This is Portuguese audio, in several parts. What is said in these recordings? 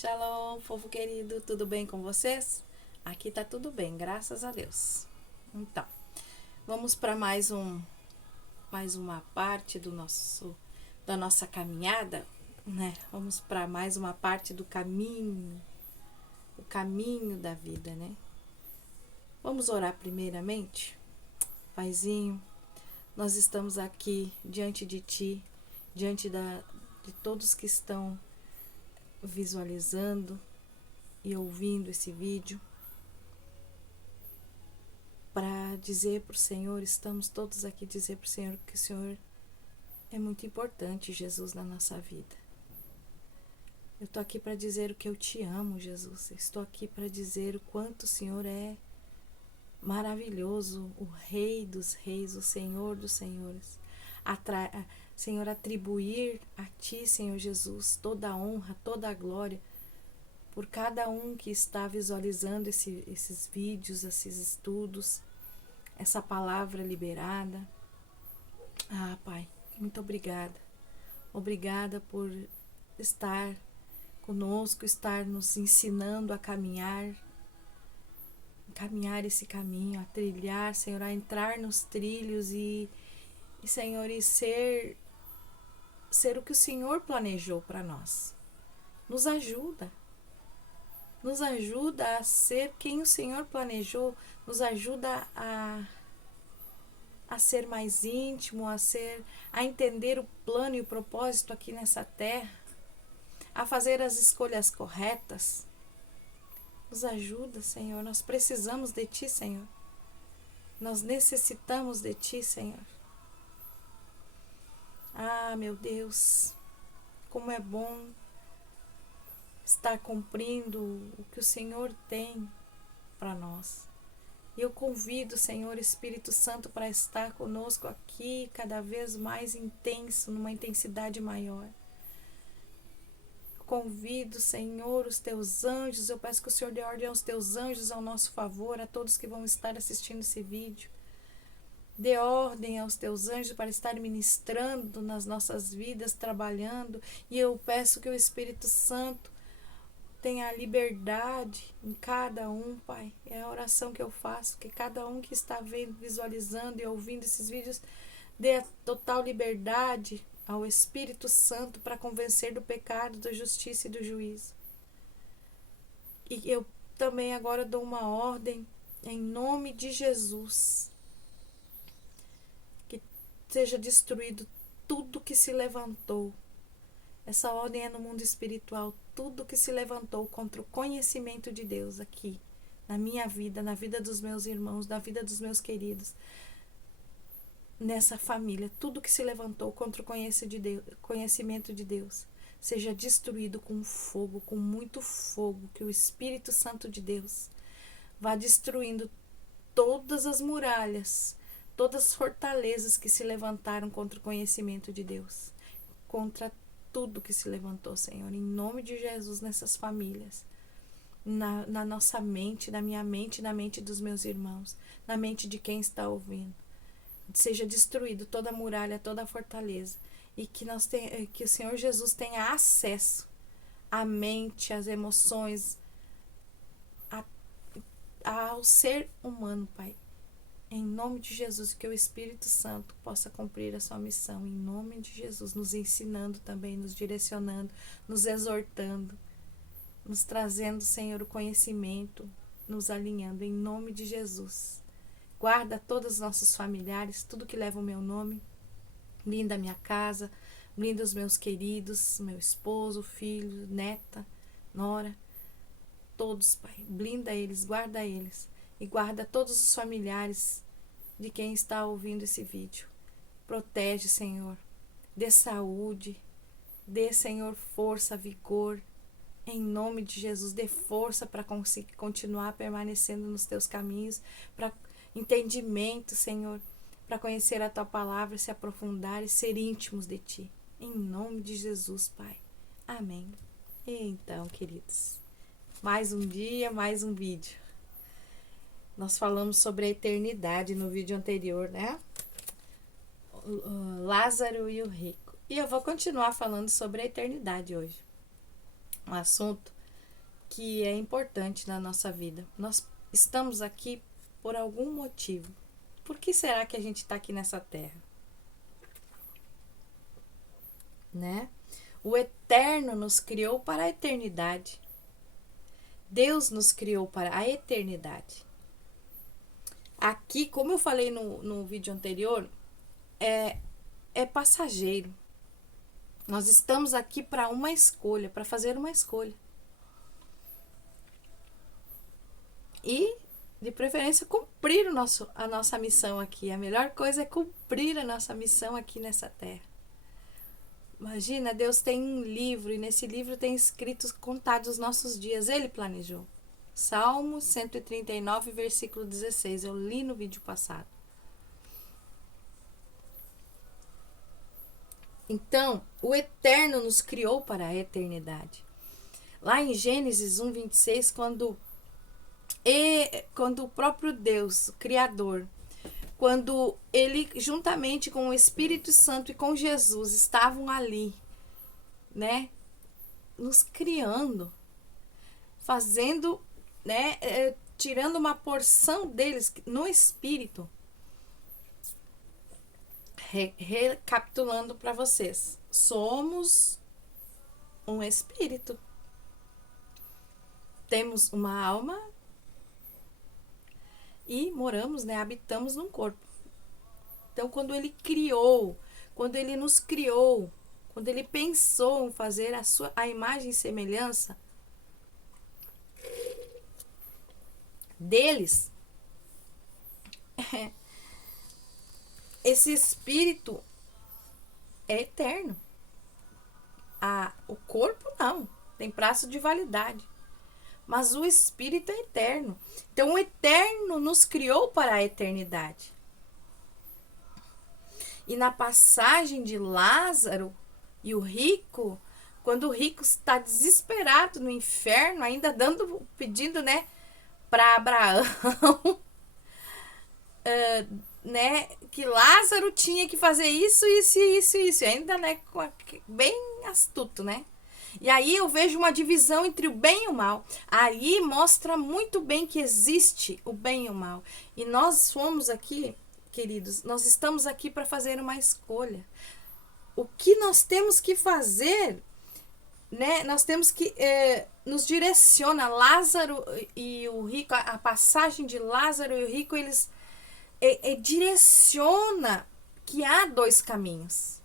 Shalom, povo querido, tudo bem com vocês? Aqui tá tudo bem, graças a Deus. Então, vamos para mais uma parte da nossa caminhada, né? Vamos para mais uma parte do caminho, o caminho da vida, né? Vamos orar primeiramente? Paizinho, nós estamos aqui diante de Ti, diante de todos que estão visualizando e ouvindo esse vídeo, para dizer para o Senhor, estamos todos aqui dizer para o Senhor que o Senhor é muito importante, Jesus, na nossa vida. Eu estou aqui para dizer o que eu te amo, Jesus. Eu estou aqui para dizer o quanto o Senhor é maravilhoso, o Rei dos Reis, o Senhor dos Senhores. Senhor, atribuir a Ti, Senhor Jesus, toda a honra, toda a glória, por cada um que está visualizando esses vídeos, esses estudos, essa palavra liberada. Ah, Pai, muito obrigada. Obrigada por estar conosco, estar nos ensinando a caminhar esse caminho, a trilhar, Senhor, a entrar nos trilhos e Senhor, e ser o que o Senhor planejou para nós. Nos ajuda a ser quem o Senhor planejou, nos ajuda a ser mais íntimo, a entender o plano e o propósito aqui nessa terra, a fazer as escolhas corretas. Nos ajuda, Senhor, nós precisamos de Ti, Senhor. Nós necessitamos de Ti, Senhor. Ah, meu Deus, como é bom estar cumprindo o que o Senhor tem para nós. E eu convido, Senhor Espírito Santo, para estar conosco aqui cada vez mais intenso, numa intensidade maior. Convido, Senhor, os Teus anjos, eu peço que o Senhor dê ordem aos Teus anjos ao nosso favor, a todos que vão estar assistindo esse vídeo. Dê ordem aos Teus anjos para estar ministrando nas nossas vidas, trabalhando, e eu peço que o Espírito Santo tenha liberdade em cada um, Pai. É a oração que eu faço, que cada um que está vendo, visualizando e ouvindo esses vídeos dê a total liberdade ao Espírito Santo para convencer do pecado, da justiça e do juízo. E eu também agora dou uma ordem em nome de Jesus, que seja destruído tudo que se levantou. Essa ordem é no mundo espiritual, tudo que se levantou contra o conhecimento de Deus aqui, na minha vida, na vida dos meus irmãos, na vida dos meus queridos, nessa família, tudo que se levantou contra o conhecimento de Deus, seja destruído com fogo, com muito fogo, que o Espírito Santo de Deus vá destruindo todas as muralhas, todas as fortalezas que se levantaram contra o conhecimento de Deus, contra tudo que se levantou, Senhor, em nome de Jesus, nessas famílias, na nossa mente, na minha mente, na mente dos meus irmãos, na mente de quem está ouvindo. Seja destruído toda a muralha, toda a fortaleza, e que o Senhor Jesus tenha acesso à mente, às emoções, ao ser humano, Pai. Em nome de Jesus, que o Espírito Santo possa cumprir a sua missão, em nome de Jesus, nos ensinando também, nos direcionando, nos exortando, nos trazendo, Senhor, o conhecimento, nos alinhando, em nome de Jesus. Guarda todos os nossos familiares, tudo que leva o meu nome, blinda a minha casa, blinda os meus queridos, meu esposo, filho, neta, nora, todos, Pai, blinda eles, guarda eles. E guarda todos os familiares de quem está ouvindo esse vídeo. Protege, Senhor. Dê saúde. Dê, Senhor, força, vigor. Em nome de Jesus, dê força para conseguir continuar permanecendo nos teus caminhos. Para entendimento, Senhor. Para conhecer a tua palavra, se aprofundar e ser íntimos de ti. Em nome de Jesus, Pai. Amém. Então, queridos, mais um dia, mais um vídeo. Nós falamos sobre a eternidade no vídeo anterior, né? O Lázaro e o rico. E eu vou continuar falando sobre a eternidade hoje. Um assunto que é importante na nossa vida. Nós estamos aqui por algum motivo. Por que será que a gente está aqui nessa terra? Né? O Eterno nos criou para a eternidade. Deus nos criou para a eternidade. Aqui, como eu falei no vídeo anterior, é passageiro. Nós estamos aqui para uma escolha, para fazer uma escolha. E, de preferência, cumprir a nossa missão aqui. A melhor coisa é cumprir a nossa missão aqui nessa terra. Imagina, Deus tem um livro, e nesse livro tem escritos contados os nossos dias. Ele planejou. Salmo 139, versículo 16. Eu li no vídeo passado. Então, o Eterno nos criou para a eternidade. Lá em Gênesis 1, 26, quando o próprio Deus, o Criador, quando ele, juntamente com o Espírito Santo e com Jesus, estavam ali, né, nos criando, fazendo, né, tirando uma porção deles no Espírito. Recapitulando para vocês, somos um espírito, temos uma alma e moramos, né, habitamos num corpo. Então, quando ele nos criou, quando ele pensou em fazer a imagem e semelhança deles, esse espírito é eterno. O corpo não, tem prazo de validade. Mas o espírito é eterno. Então o Eterno nos criou para a eternidade. E na passagem de Lázaro e o rico, quando o rico está desesperado no inferno, ainda pedindo, né, para Abraão, né, que Lázaro tinha que fazer isso, ainda, né, bem astuto, né? E aí eu vejo uma divisão entre o bem e o mal. Aí mostra muito bem que existe o bem e o mal. E nós fomos aqui, queridos, nós estamos aqui para fazer uma escolha. O que nós temos que fazer, né? Nós temos que nos direciona. Lázaro e o rico, a passagem de Lázaro e o rico, eles direciona que há dois caminhos.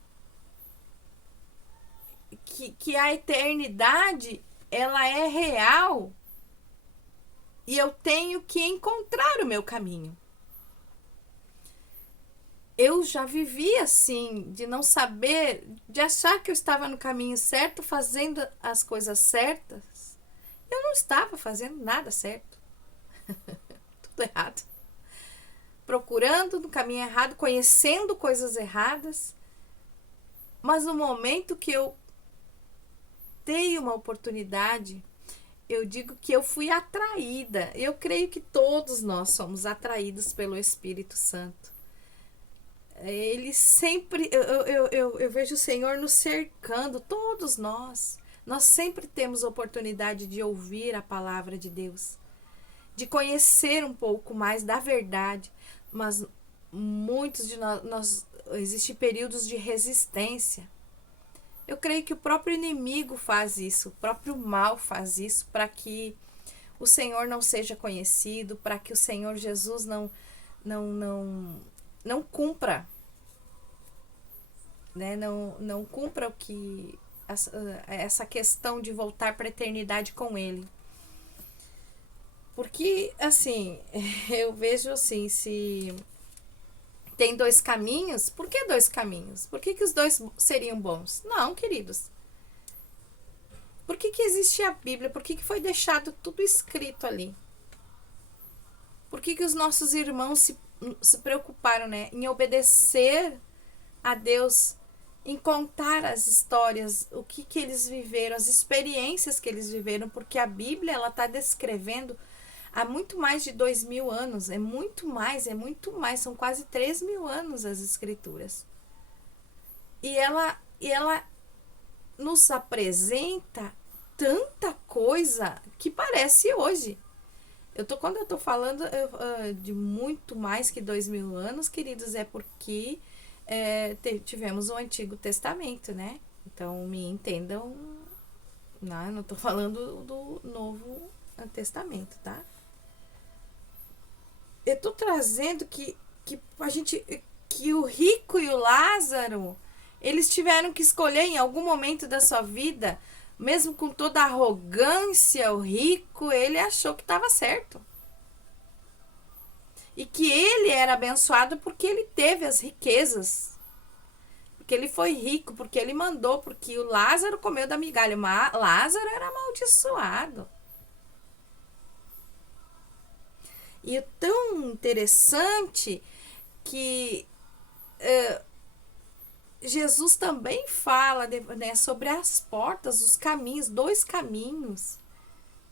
Que a eternidade, ela é real e eu tenho que encontrar o meu caminho. Eu já vivi assim, de não saber, de achar que eu estava no caminho certo, fazendo as coisas certas. Eu não estava fazendo nada certo. Tudo errado. Procurando no caminho errado, conhecendo coisas erradas. Mas no momento que eu dei uma oportunidade, eu digo que eu fui atraída. Eu creio que todos nós somos atraídos pelo Espírito Santo. Ele sempre, eu vejo o Senhor nos cercando, todos nós. Nós sempre temos oportunidade de ouvir a palavra de Deus, de conhecer um pouco mais da verdade, mas muitos de nós existem períodos de resistência. Eu creio que o próprio inimigo faz isso, o próprio mal faz isso, para que o Senhor não seja conhecido, para que o Senhor Jesus não cumpra, né? Não cumpra o que essa questão de voltar para a eternidade com Ele. Porque, assim, eu vejo assim, se tem dois caminhos, por que dois caminhos? Por que os dois seriam bons? Não, queridos. Por que existe a Bíblia? Por que foi deixado tudo escrito ali? Por que os nossos irmãos se preocuparam, né, em obedecer a Deus, em contar as histórias, o que eles viveram, as experiências que eles viveram? Porque a Bíblia, ela está descrevendo há muito mais de 2.000 anos, é muito mais, são quase 3.000 anos as escrituras. E ela nos apresenta tanta coisa que parece hoje. Quando eu tô falando de muito mais que 2000 anos, queridos, é porque tivemos o Antigo Testamento, né? Então me entendam, não tô falando do Novo Testamento, tá? Eu tô trazendo que o rico e o Lázaro, eles tiveram que escolher em algum momento da sua vida, mesmo com toda a arrogância, o rico, ele achou que estava certo. E que ele era abençoado porque ele teve as riquezas. Porque ele foi rico, porque ele mandou, porque o Lázaro comeu da migalha. Mas Lázaro era amaldiçoado. E é tão interessante que Jesus também fala, né, sobre as portas, os caminhos, 2 caminhos.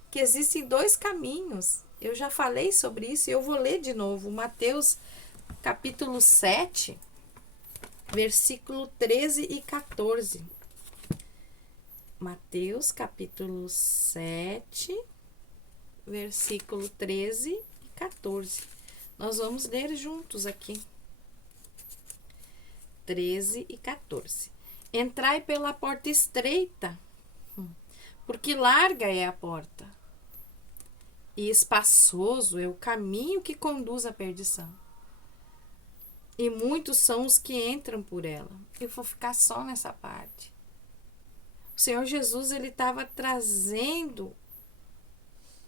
Que existem 2 caminhos. Eu já falei sobre isso e eu vou ler de novo. Mateus capítulo 7, versículo 13 e 14. Mateus capítulo 7, versículo 13 e 14. Nós vamos ler juntos aqui. 13 e 14. Entrai pela porta estreita, porque larga é a porta, e espaçoso é o caminho que conduz à perdição. E muitos são os que entram por ela. Eu vou ficar só nessa parte. O Senhor Jesus, ele estava trazendo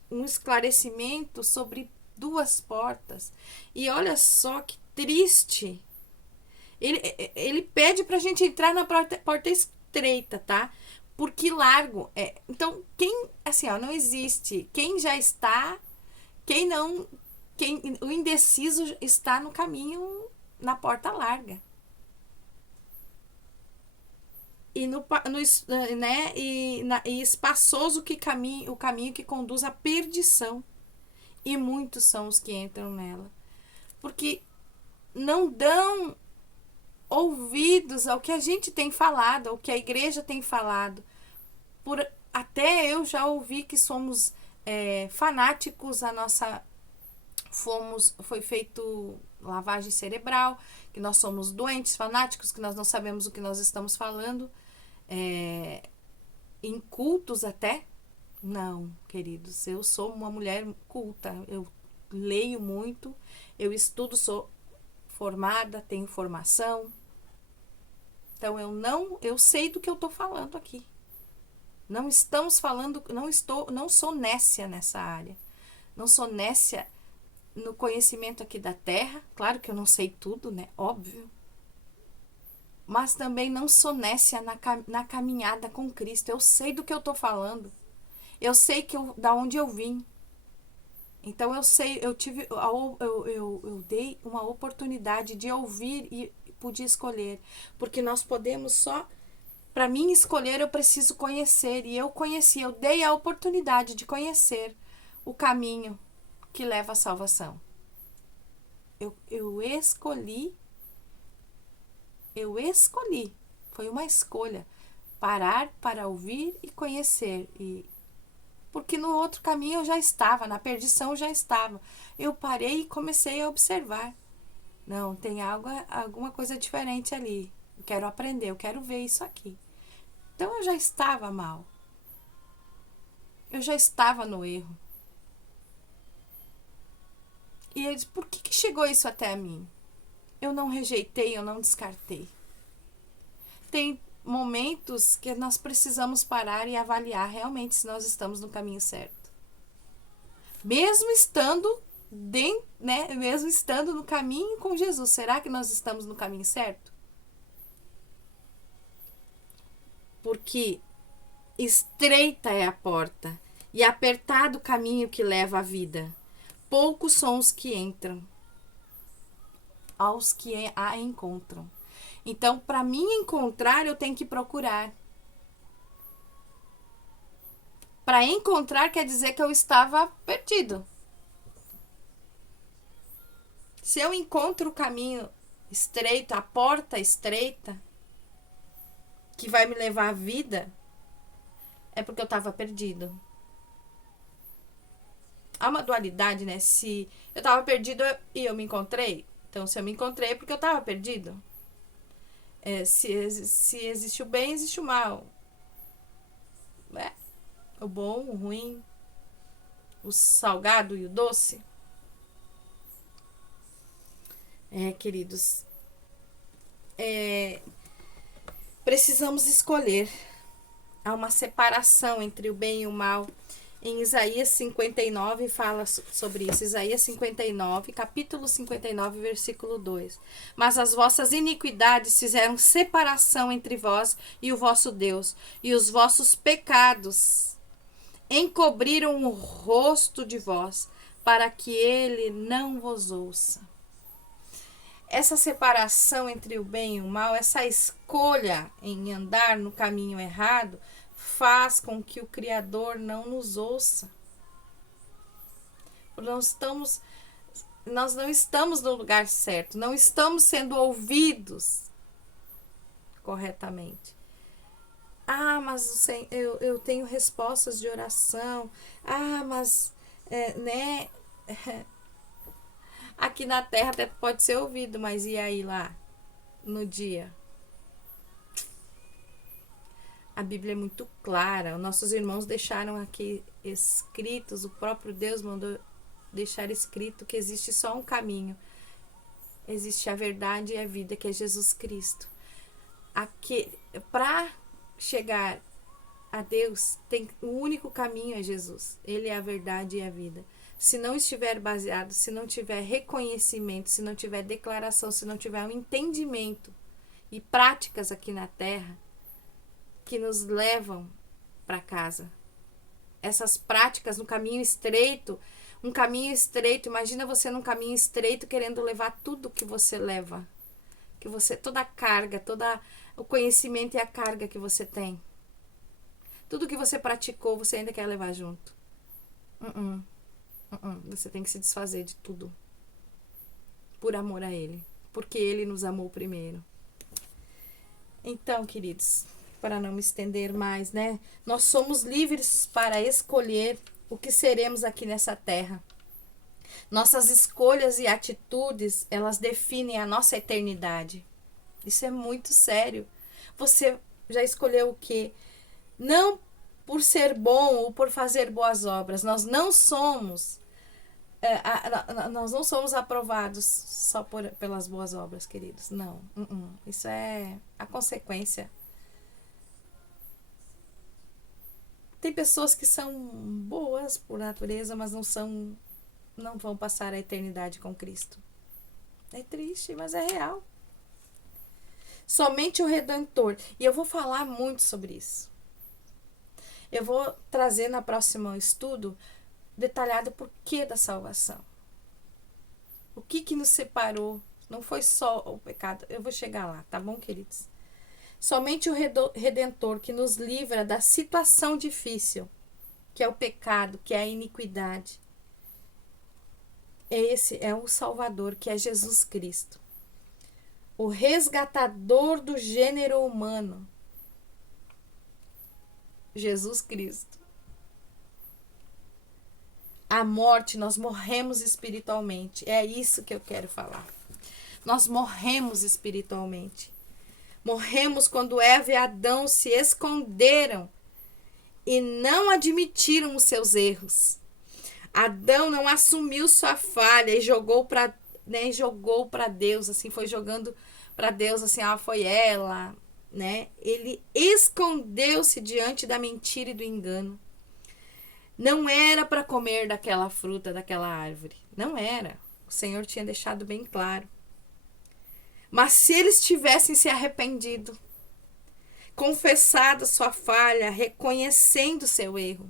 um esclarecimento sobre 2 portas. E olha só que triste. Ele pede pra gente entrar na porta estreita, tá? Porque largo então, não existe quem já está, o indeciso está no caminho, na porta larga. E espaçoso o caminho que conduz à perdição. E muitos são os que entram nela. Porque não dão ouvidos ao que a gente tem falado, ao que a igreja tem falado. Até eu já ouvi que somos fanáticos, foi feito lavagem cerebral, que nós somos doentes, fanáticos, que nós não sabemos o que nós estamos falando, incultos até. Não, queridos, eu sou uma mulher culta, eu leio muito, eu estudo, sou formada, tenho formação. Então eu sei do que eu estou falando aqui. Não estamos falando, não sou nécia nessa área. Não sou nécia no conhecimento aqui da terra. Claro que eu não sei tudo, né? Óbvio. Mas também não sou nécia na caminhada com Cristo. Eu sei do que eu estou falando. Eu sei da onde eu vim. Então eu dei uma oportunidade de ouvir e pude escolher. Porque nós podemos só... Para mim escolher, eu preciso conhecer. E eu conheci, eu dei a oportunidade de conhecer o caminho que leva à salvação. Eu escolhi. Foi uma escolha. Parar para ouvir e conhecer. Porque no outro caminho eu já estava, na perdição eu já estava. Eu parei e comecei a observar. Não, tem alguma coisa diferente ali. Eu quero aprender, eu quero ver isso aqui. Então eu já estava mal. Eu já estava no erro. E ele disse, por que chegou isso até a mim? Eu não rejeitei, eu não descartei. Tem momentos que nós precisamos parar e avaliar realmente se nós estamos no caminho certo. Mesmo estando mesmo estando no caminho com Jesus, será que nós estamos no caminho certo? Porque estreita é a porta e apertado o caminho que leva à vida. Poucos são os que entram, aos que a encontram. Então, para mim encontrar, eu tenho que procurar. Para encontrar quer dizer que eu estava perdido. Se eu encontro o caminho estreito, a porta estreita, que vai me levar à vida, é porque eu estava perdido. Há uma dualidade, né? Se eu estava perdido e eu me encontrei, então se eu me encontrei é porque eu estava perdido. Se existe o bem, existe o mal. O bom, o ruim, o salgado e o doce. Queridos, precisamos escolher. Há uma separação entre o bem e o mal. Em Isaías 59 fala sobre isso. Isaías 59, capítulo 59, versículo 2. Mas as vossas iniquidades fizeram separação entre vós e o vosso Deus, e os vossos pecados encobriram o rosto de vós, para que ele não vos ouça. Essa separação entre o bem e o mal, essa escolha em andar no caminho errado, faz com que o Criador não nos ouça. Nós não estamos no lugar certo, não estamos sendo ouvidos corretamente. Mas eu tenho respostas de oração. Mas aqui na terra até pode ser ouvido, mas e aí lá no dia? A Bíblia é muito clara. Nossos irmãos deixaram aqui escritos, o próprio Deus mandou deixar escrito que existe só um caminho. Existe a verdade e a vida, que é Jesus Cristo. Para chegar a Deus, o único caminho é Jesus. Ele é a verdade e a vida. Se não estiver baseado, se não tiver reconhecimento, se não tiver declaração, se não tiver um entendimento e práticas aqui na terra que nos levam para casa. Essas práticas no caminho estreito, imagina você num caminho estreito querendo levar tudo que você leva, toda a carga, todo o conhecimento e a carga que você tem. Tudo que você praticou, você ainda quer levar junto. Você tem que se desfazer de tudo. Por amor a Ele. Porque Ele nos amou primeiro. Então, queridos, para não me estender mais, né? Nós somos livres para escolher o que seremos aqui nessa terra. Nossas escolhas e atitudes, elas definem a nossa eternidade. Isso é muito sério. Você já escolheu o quê? Não por ser bom ou por fazer boas obras. Nós não somos aprovados só pelas boas obras, queridos. Não. Isso é a consequência. Tem pessoas que são boas por natureza, mas não vão passar a eternidade com Cristo. É triste, mas é real. Somente o Redentor. E eu vou falar muito sobre isso. Eu vou trazer na próxima estudo detalhado o porquê da salvação. O que nos separou. Não foi só o pecado. Eu vou chegar lá, tá bom, queridos? Somente o Redentor que nos livra da situação difícil, que é o pecado, que é a iniquidade. Esse é o Salvador, que é Jesus Cristo. O resgatador do gênero humano. Jesus Cristo. A morte, nós morremos espiritualmente. É isso que eu quero falar. Nós morremos espiritualmente. Morremos quando Eva e Adão se esconderam e não admitiram os seus erros. Adão não assumiu sua falha e jogou para Deus, assim, foi jogando para Deus, assim, foi ela, né? Ele escondeu-se diante da mentira e do engano. Não era para comer daquela fruta, daquela árvore. Não era. O Senhor tinha deixado bem claro. Mas se eles tivessem se arrependido, confessado sua falha, reconhecendo seu erro,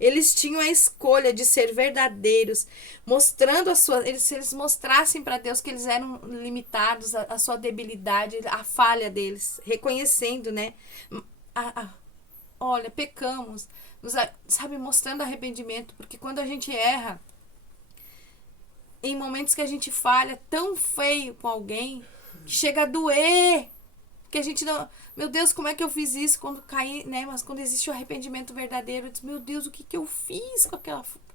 eles tinham a escolha de ser verdadeiros, mostrando se eles mostrassem para Deus que eles eram limitados, a sua debilidade, a falha deles, reconhecendo, né? Olha, pecamos, mostrando arrependimento, porque quando a gente erra, em momentos que a gente falha tão feio com alguém, que chega a doer, que a gente não... Meu Deus, como é que eu fiz isso quando caí, né? Mas quando existe o arrependimento verdadeiro, eu disse, meu Deus, o que eu fiz com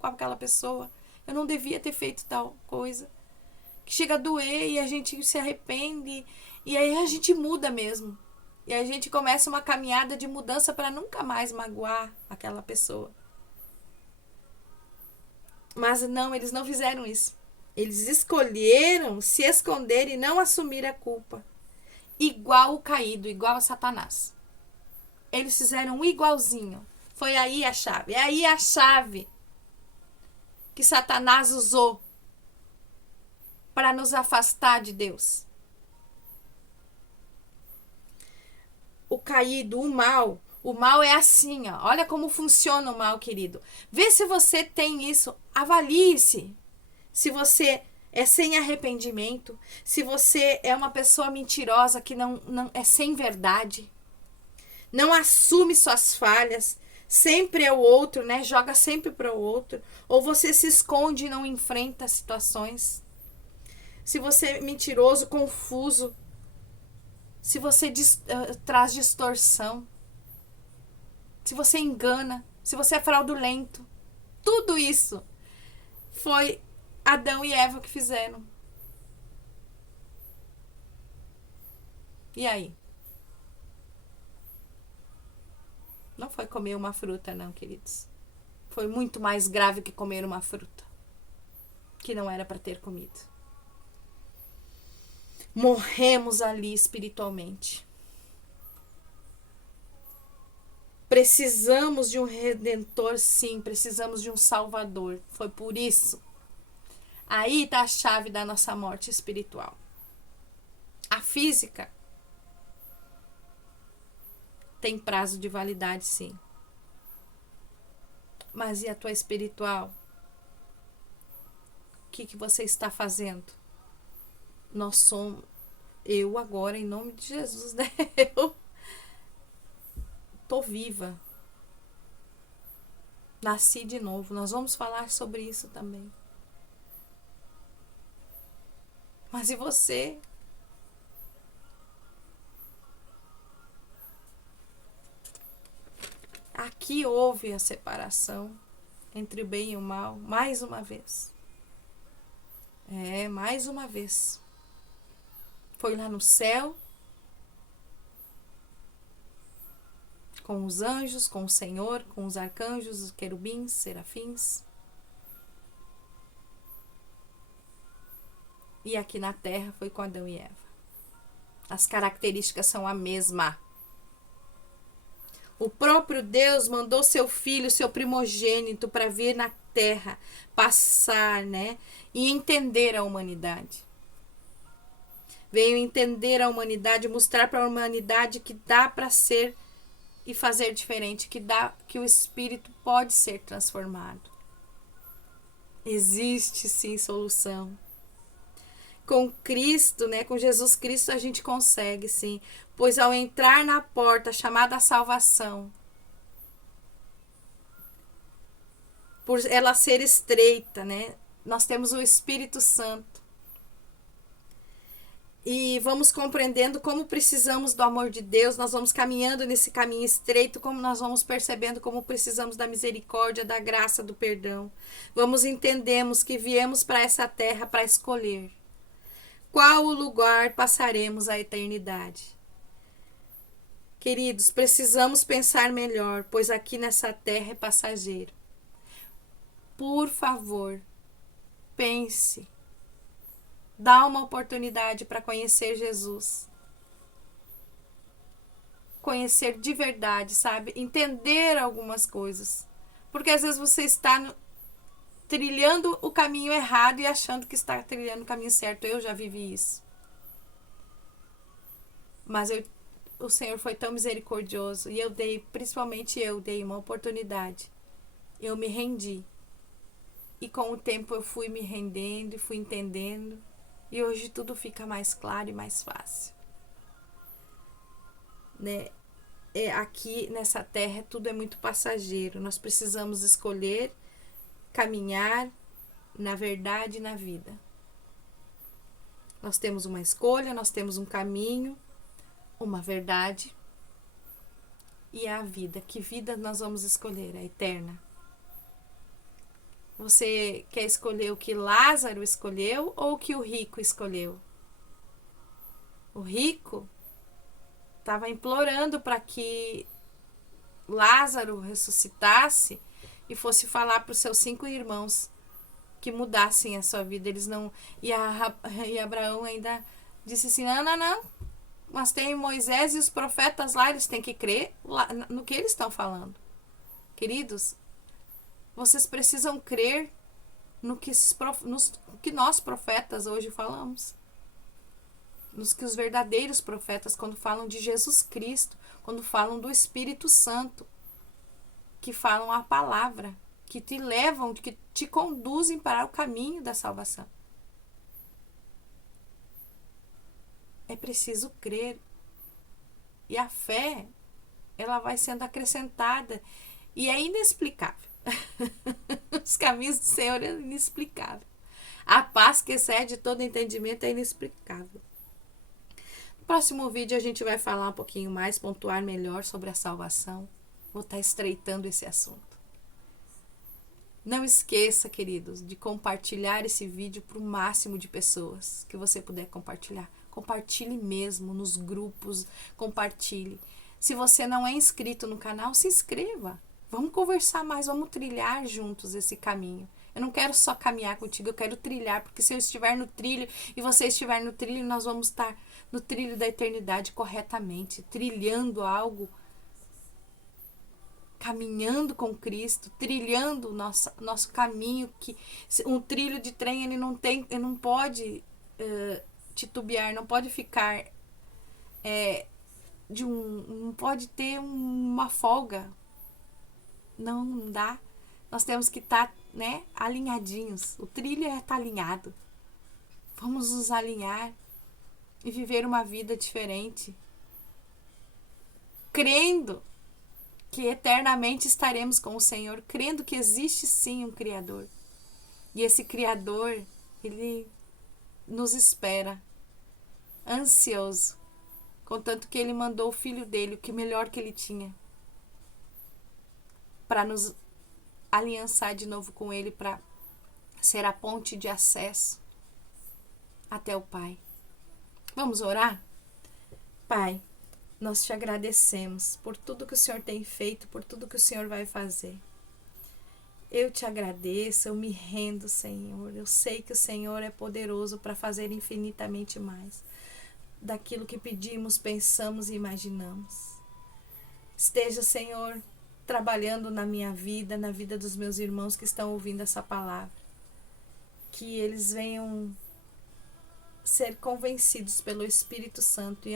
aquela pessoa? Eu não devia ter feito tal coisa. Que chega a doer e a gente se arrepende. E aí a gente muda mesmo. E a gente começa uma caminhada de mudança para nunca mais magoar aquela pessoa. Mas não, eles não fizeram isso. Eles escolheram se esconder e não assumir a culpa. Igual o caído, igual a Satanás. Eles fizeram igualzinho. Foi aí a chave. É aí a chave que Satanás usou para nos afastar de Deus. O caído, o mal. O mal é assim, ó. Olha como funciona o mal, querido. Vê se você tem isso. Avalie-se. Se você é sem arrependimento, se você é uma pessoa mentirosa que não é sem verdade, não assume suas falhas, sempre é o outro, né? Joga sempre para o outro, ou você se esconde e não enfrenta situações. Se você é mentiroso, confuso, se você traz distorção, se você engana, se você é fraudulento, tudo isso foi Adão e Eva que fizeram. E aí? Não foi comer uma fruta, não, queridos. Foi muito mais grave que comer uma fruta que não era para ter comido. Morremos ali espiritualmente. Precisamos de um redentor, sim. Precisamos de um salvador. Foi por isso. Aí está a chave da nossa morte espiritual. A física tem prazo de validade, sim. Mas e a tua espiritual? O que você está fazendo? Nós somos... Eu agora, em nome de Jesus, né? Eu tô viva. Nasci de novo. Nós vamos falar sobre isso também. Mas e você? Aqui houve a separação entre o bem e o mal, mais uma vez. Mais uma vez. Foi lá no céu, com os anjos, com o Senhor, com os arcanjos, os querubins, serafins. E aqui na terra foi com Adão e Eva. As características são a mesma. O próprio Deus mandou seu filho, seu primogênito, para vir na terra, passar, né? E entender a humanidade. Veio entender a humanidade, mostrar para a humanidade que dá para ser e fazer diferente, que o espírito pode ser transformado. Existe sim solução. Com Cristo, né, com Jesus Cristo, a gente consegue sim, pois ao entrar na porta chamada salvação, por ela ser estreita, né, nós temos o Espírito Santo. E vamos compreendendo como precisamos do amor de Deus, nós vamos caminhando nesse caminho estreito, como nós vamos percebendo como precisamos da misericórdia, da graça, do perdão. Vamos entendemos que viemos para essa terra para escolher qual o lugar passaremos a eternidade. Queridos, precisamos pensar melhor, pois aqui nessa terra é passageiro. Por favor, pense. Dá uma oportunidade para conhecer Jesus. Conhecer de verdade, sabe? Entender algumas coisas. Porque às vezes você está trilhando o caminho errado e achando que está trilhando o caminho certo. Eu já vivi isso. Mas o Senhor foi tão misericordioso e principalmente eu dei uma oportunidade. Eu me rendi. E com o tempo eu fui me rendendo e fui entendendo. E hoje tudo fica mais claro e mais fácil. Né? Aqui nessa terra tudo é muito passageiro. Nós precisamos escolher caminhar na verdade e na vida. Nós temos uma escolha, nós temos um caminho, uma verdade e a vida. Que vida nós vamos escolher? A eterna. Você quer escolher o que Lázaro escolheu ou o que o rico escolheu? O rico estava implorando para que Lázaro ressuscitasse e fosse falar para os seus 5 irmãos que mudassem a sua vida. Eles não. E Abraão ainda disse assim: não. Mas tem Moisés e os profetas lá, eles têm que crer no que eles estão falando. Queridos, vocês precisam crer no que nós profetas hoje falamos. Nos que os verdadeiros profetas, quando falam de Jesus Cristo, quando falam do Espírito Santo, que falam a palavra, que te levam, que te conduzem para o caminho da salvação. É preciso crer. E a fé, ela vai sendo acrescentada. E é inexplicável. Os caminhos do Senhor é inexplicável. A paz que excede todo entendimento é inexplicável. No próximo vídeo a gente vai falar um pouquinho mais, pontuar melhor sobre a salvação. Vou estar estreitando esse assunto. Não esqueça, queridos, de compartilhar esse vídeo para o máximo de pessoas que você puder compartilhar. Compartilhe mesmo nos grupos, compartilhe. Se você não é inscrito no canal, se inscreva. Vamos conversar mais, vamos trilhar juntos esse caminho. Eu não quero só caminhar contigo, eu quero trilhar, porque se eu estiver no trilho e você estiver no trilho, nós vamos estar no trilho da eternidade corretamente, trilhando algo, caminhando com Cristo, trilhando nosso caminho, que um trilho de trem ele não pode titubear, não pode ficar não pode ter uma folga, não dá. Nós temos que estar alinhadinhos. O trilho é estar alinhado. Vamos nos alinhar e viver uma vida diferente, crendo que eternamente estaremos com o Senhor, crendo que existe sim um Criador. E esse Criador, Ele nos espera, ansioso, contanto que Ele mandou o Filho dele, o que melhor que Ele tinha, para nos aliançar de novo com Ele, para ser a ponte de acesso até o Pai. Vamos orar? Pai, nós te agradecemos por tudo que o Senhor tem feito, por tudo que o Senhor vai fazer. Eu te agradeço, eu me rendo, Senhor. Eu sei que o Senhor é poderoso para fazer infinitamente mais daquilo que pedimos, pensamos e imaginamos. Esteja, Senhor, trabalhando na minha vida, na vida dos meus irmãos que estão ouvindo essa palavra. Que eles venham ser convencidos pelo Espírito Santo e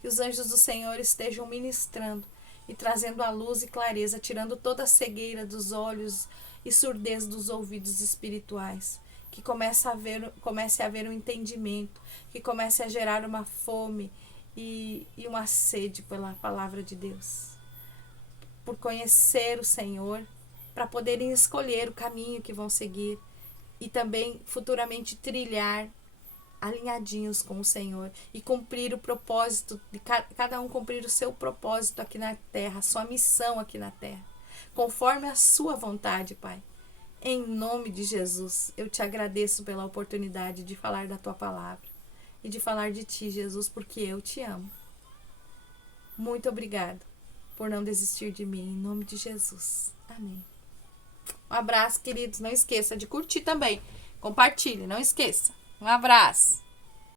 que os anjos do Senhor estejam ministrando e trazendo a luz e clareza, tirando toda a cegueira dos olhos e surdez dos ouvidos espirituais. Que comece a haver um entendimento, que comece a gerar uma fome e uma sede pela palavra de Deus. Por conhecer o Senhor, para poderem escolher o caminho que vão seguir e também futuramente trilhar alinhadinhos com o Senhor e cumprir o propósito, de cada um cumprir o seu propósito aqui na terra, a sua missão aqui na terra, conforme a sua vontade, Pai. Em nome de Jesus, eu te agradeço pela oportunidade de falar da tua palavra e de falar de ti, Jesus, porque eu te amo. Muito obrigado por não desistir de mim, em nome de Jesus. Amém. Um abraço, queridos. Não esqueça de curtir também. Compartilhe, não esqueça. Um abraço.